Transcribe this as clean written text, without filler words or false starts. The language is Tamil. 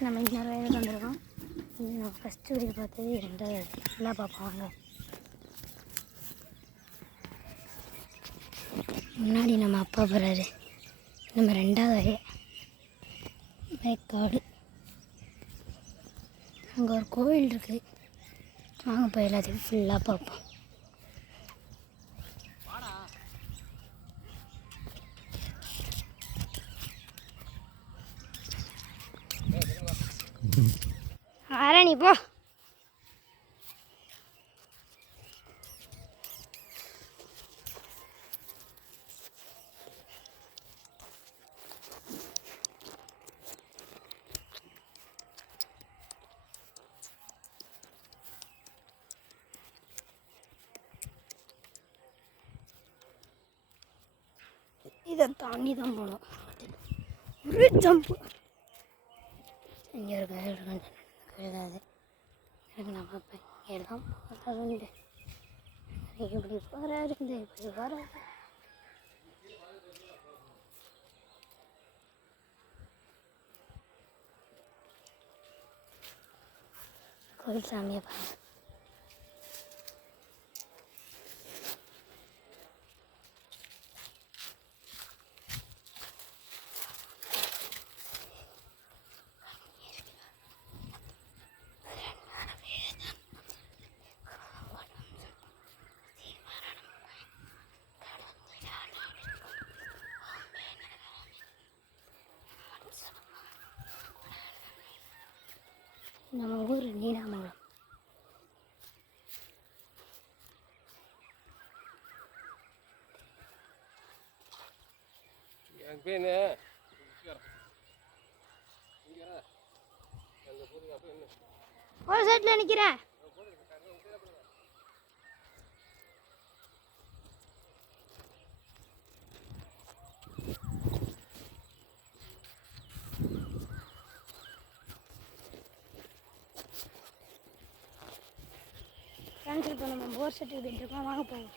நம்ம இன்னொரு வயதுக்கு வந்திருக்கோம். நம்ம ஃபஸ்ட்டு வீடு பார்த்தது ரெண்டாவது ஃபுல்லாக பார்ப்பாங்க. முன்னாடி நம்ம அப்பா போகிறாரு. நம்ம ரெண்டாவது வய வயக்காடு. அங்கே ஒரு கோவில் இருக்குது. வாங்க போய் எல்லாத்தையும் ஃபுல்லாக பார்ப்போம். ஆரணி போ. இதை தாண்டி தான் போகணும். ஒரு ஜம்பு இங்கே இருக்காது. எனக்கு நான் பார்ப்பேன். இங்கே எல்லாம் போகிறாருண்டு. இப்படி போகிறாரு, இந்த இப்படி போகிறாரு. கோயில் சாமியை பாருங்க. நம்ம ஊர் நீடாமங்கலம். ஒரு சைட்ல நிக்கிறேன். இப்போ நம்ம போர் செட்டுக்கு போயிட்டு இருக்கோம். வாங்க போவோம்.